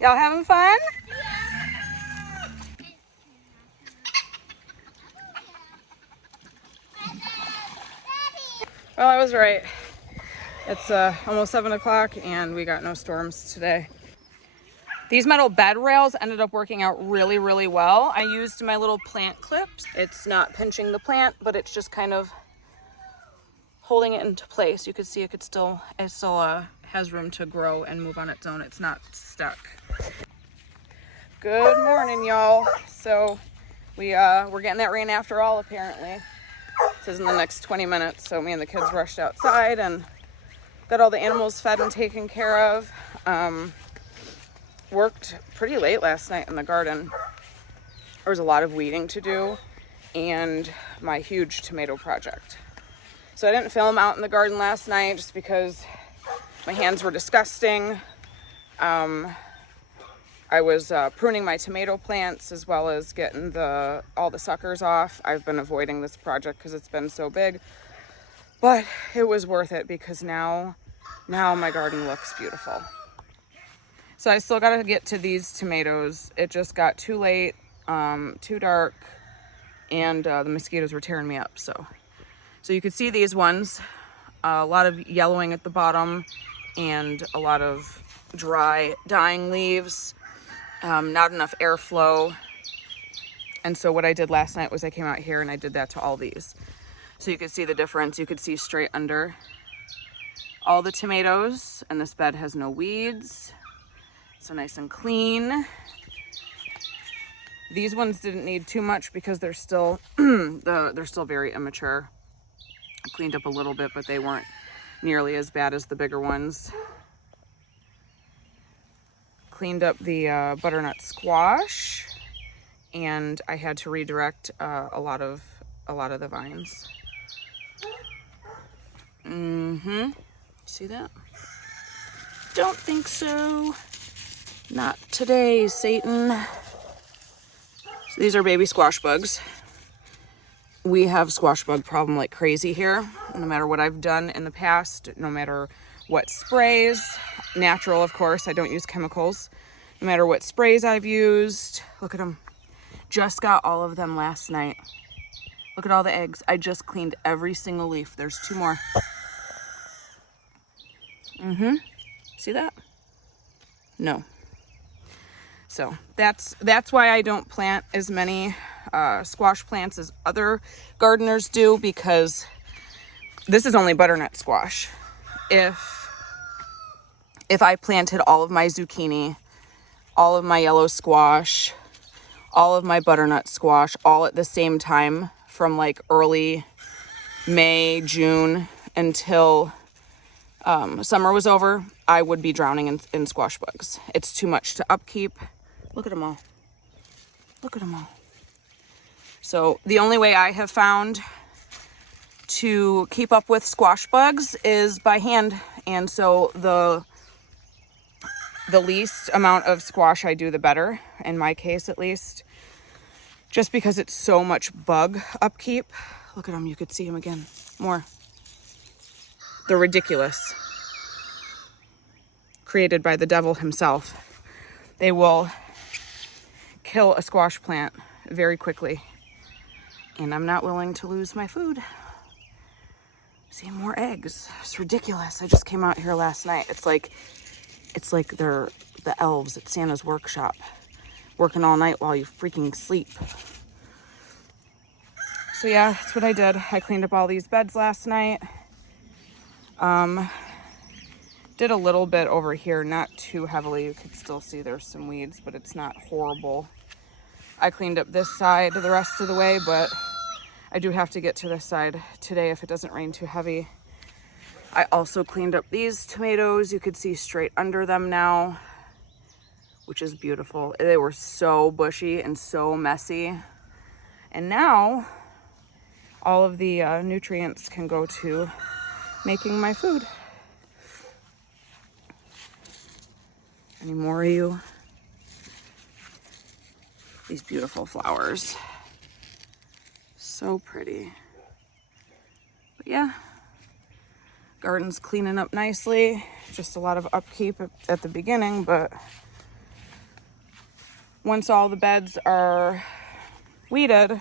Y'all having fun? Well, I was right. It's almost 7 o'clock and we got no storms today. These metal bed rails ended up working out really, really well. I used my little plant clips. It's not pinching the plant, but it's just kind of holding it into place. You can see it still has room to grow and move on its own. It's not stuck. Good morning, y'all. So we're getting that rain after all, apparently. It says in the next 20 minutes. So me and the kids rushed outside and got all the animals fed and taken care of. Worked pretty late last night in the garden. There was a lot of weeding to do and my huge tomato project. So I didn't film out in the garden last night just because my hands were disgusting. I was pruning my tomato plants as well as getting all the suckers off. I've been avoiding this project because it's been so big, but it was worth it because now my garden looks beautiful. So I still got to get to these tomatoes. It just got too late, too dark, and the mosquitoes were tearing me up. So you can see these ones, a lot of yellowing at the bottom and a lot of dry, dying leaves, not enough airflow. And so what I did last night was I came out here and I did that to all these. So you could see the difference. You could see straight under all the tomatoes, and this bed has no weeds. So nice and clean. These ones didn't need too much because they're still they're still very immature. I cleaned up a little bit, but they weren't nearly as bad as the bigger ones. Cleaned up the butternut squash, and I had to redirect a lot of the vines. See that? Don't think so. Not today, Satan. So these are baby squash bugs. We have squash bug problem like crazy here. No matter what I've done in the past, no matter what sprays, natural of course, I don't use chemicals. No matter what sprays I've used, look at them. Just got all of them last night. Look at all the eggs. I just cleaned every single leaf. There's 2 more. See that? No. So that's why I don't plant as many squash plants as other gardeners do, because this is only butternut squash. If I planted all of my zucchini, all of my yellow squash, all of my butternut squash, all at the same time from like early May, June until summer was over, I would be drowning in squash bugs. It's too much to upkeep. Look at them all. Look at them all. So the only way I have found to keep up with squash bugs is by hand. And so the least amount of squash I do, the better, in my case at least. Just because it's so much bug upkeep. Look at them, you could see them again. More. They're ridiculous. Created by the devil himself. They will kill a squash plant very quickly. And I'm not willing to lose my food. See, more eggs. It's ridiculous. I just came out here last night. It's like they're the elves at Santa's workshop, working all night while you freaking sleep. So yeah, that's what I did. I cleaned up all these beds last night. Did a little bit over here, not too heavily. You could still see there's some weeds, but it's not horrible. I cleaned up this side the rest of the way, but I do have to get to this side today if it doesn't rain too heavy. I also cleaned up these tomatoes. You could see straight under them now, which is beautiful. They were so bushy and so messy. And now all of the nutrients can go to making my food. Any more of you? These beautiful flowers. So pretty. But yeah, garden's cleaning up nicely. Just a lot of upkeep at the beginning, but once all the beds are weeded,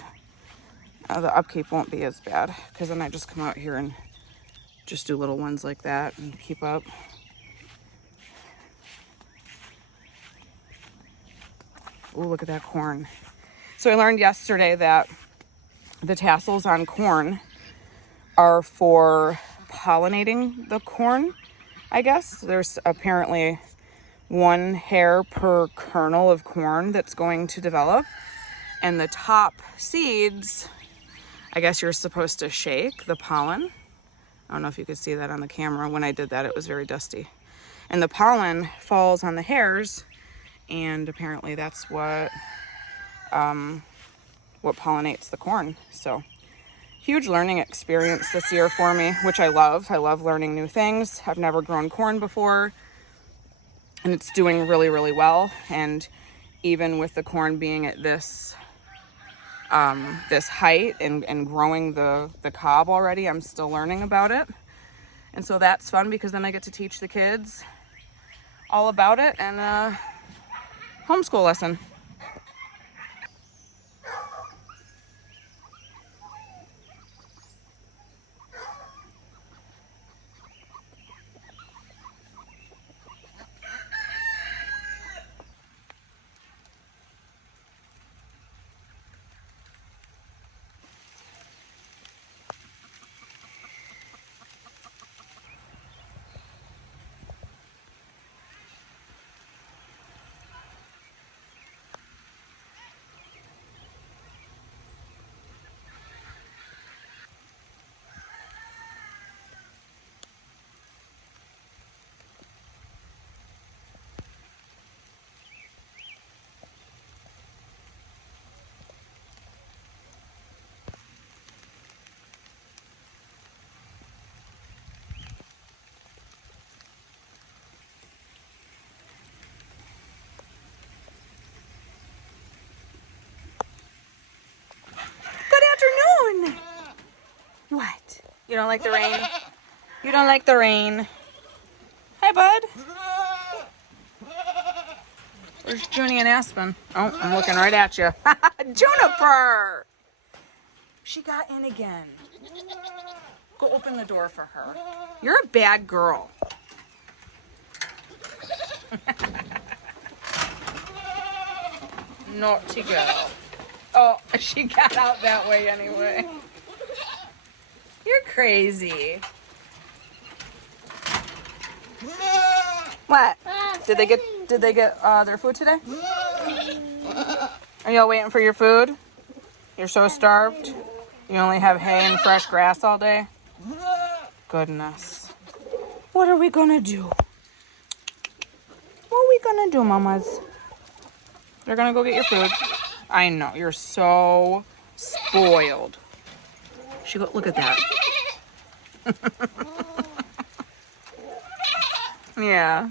the upkeep won't be as bad, because then I just come out here and just do little ones like that and keep up. Oh, look at that corn. So I learned yesterday that the tassels on corn are for pollinating the corn, I guess. There's apparently one hair per kernel of corn that's going to develop. And the top seeds, I guess you're supposed to shake the pollen. I don't know if you could see that on the camera. When I did that, it was very dusty. And the pollen falls on the hairs, and apparently that's what pollinates the corn. So huge learning experience this year for me, which I love. I love learning new things. I've never grown corn before, and it's doing really, really well. And even with the corn being at this height and growing the cob already, I'm still learning about it. And so that's fun, because then I get to teach the kids all about it, and homeschool lesson. What? You don't like the rain? You don't like the rain? Hi, bud. Where's Junie and Aspen? Oh, I'm looking right at you. Juniper! She got in again. Go open the door for her. You're a bad girl. Naughty girl. Oh, she got out that way anyway. You're crazy. What? Did they get their food today? Are y'all waiting for your food? You're so starved? You only have hay and fresh grass all day? Goodness. What are we gonna do? What are we gonna do, mamas? They're gonna go get your food. I know, you're so spoiled. Look at that. Yeah.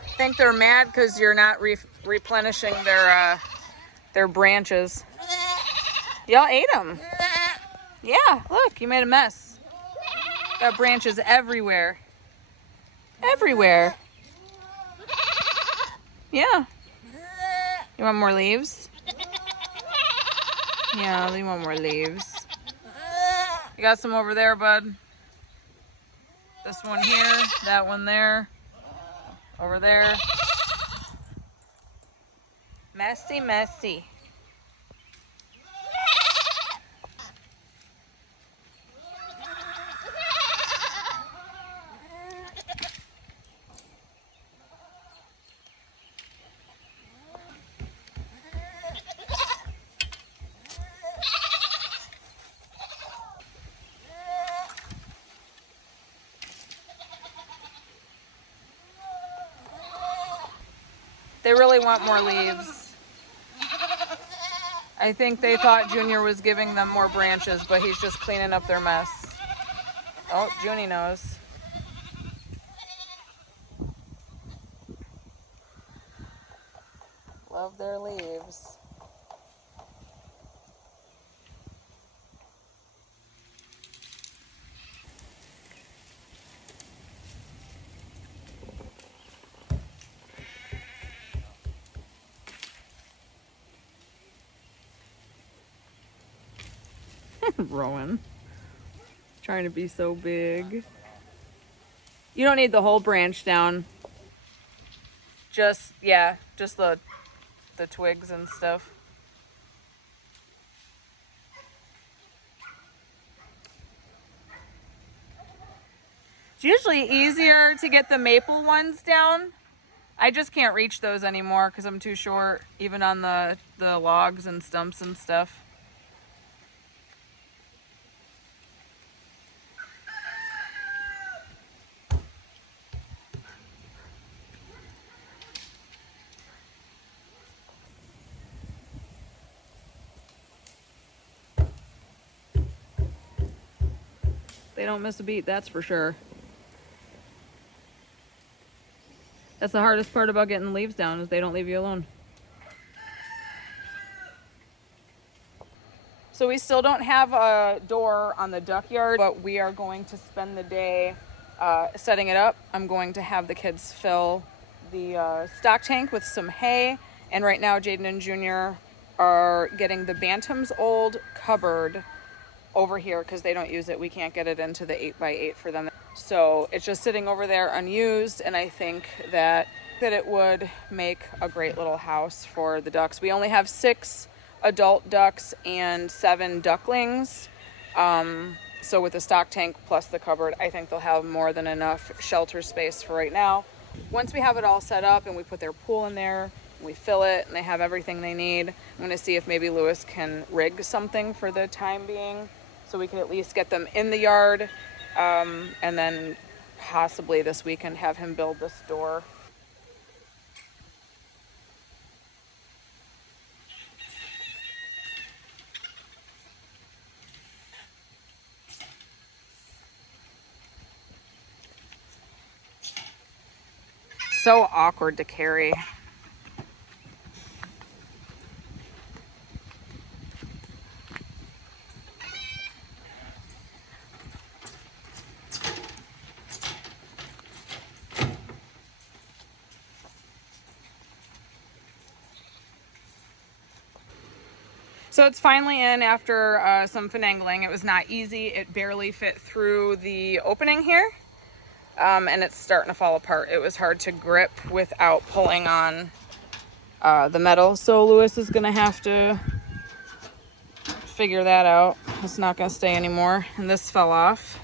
I think they're mad because you're not replenishing their branches. Y'all ate them. Yeah, look, you made a mess. Got branches everywhere. Everywhere. Yeah. You want more leaves? Yeah, you want more leaves. You got some over there, bud. This one here, that one there, over there. Messy, messy. They really want more leaves. I think they thought Junior was giving them more branches, but he's just cleaning up their mess. Oh, Junie knows. Love their leaves. Rowan. Trying to be so big. You don't need the whole branch down. Just, yeah, just the twigs and stuff. It's usually easier to get the maple ones down. I just can't reach those anymore because I'm too short, even on the logs and stumps and stuff. They don't miss a beat, that's for sure. That's the hardest part about getting the leaves down, is they don't leave you alone. So we still don't have a door on the duck yard, but we are going to spend the day setting it up. I'm going to have the kids fill the stock tank with some hay. And right now, Jaden and Junior are getting the Bantam's old cupboard over here because they don't use it. We can't get it into the 8x8 for them. So it's just sitting over there unused. And I think that it would make a great little house for the ducks. We only have 6 adult ducks and 7 ducklings. So with the stock tank plus the cupboard, I think they'll have more than enough shelter space for right now. Once we have it all set up and we put their pool in there, we fill it and they have everything they need, I'm going to see if maybe Lewis can rig something for the time being so we can at least get them in the yard, and then possibly this weekend have him build this door. So awkward to carry. So it's finally in after some finagling. It was not easy. It barely fit through the opening here. And it's starting to fall apart. It was hard to grip without pulling on the metal. So Lewis is gonna have to figure that out. It's not gonna stay anymore. And this fell off.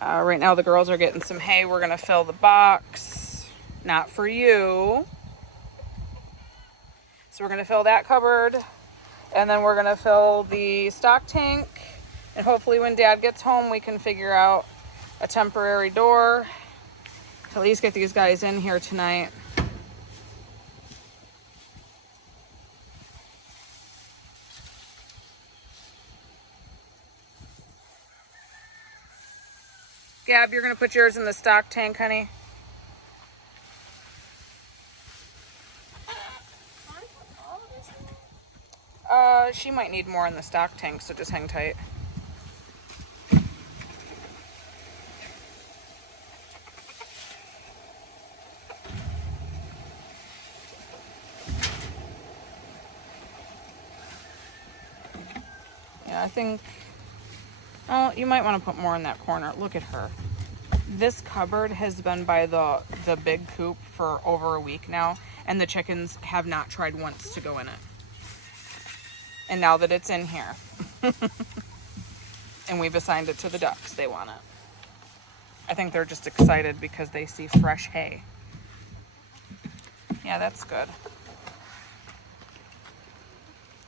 Right now the girls are getting some hay. We're gonna fill the box. Not for you. So we're gonna fill that cupboard. And then we're gonna fill the stock tank. And hopefully when Dad gets home, we can figure out a temporary door to at least get these guys in here tonight. Gab, you're gonna put yours in the stock tank, honey? She might need more in the stock tank, so just hang tight. Yeah, I think, oh, you might want to put more in that corner. Look at her. This cupboard has been by the big coop for over a week now, and the chickens have not tried once to go in it. And now that it's in here, and we've assigned it to the ducks, they want it. I think they're just excited because they see fresh hay. Yeah, that's good.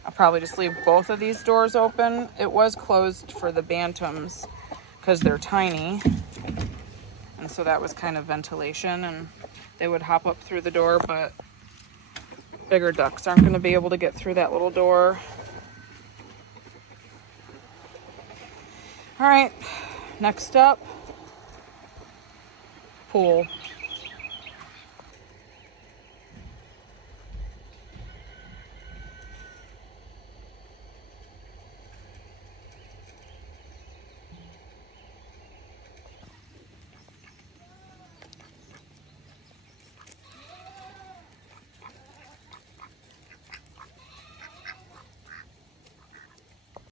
I'll probably just leave both of these doors open. It was closed for the bantams because they're tiny. And so that was kind of ventilation, and they would hop up through the door, but bigger ducks aren't going to be able to get through that little door. All right, next up, pool.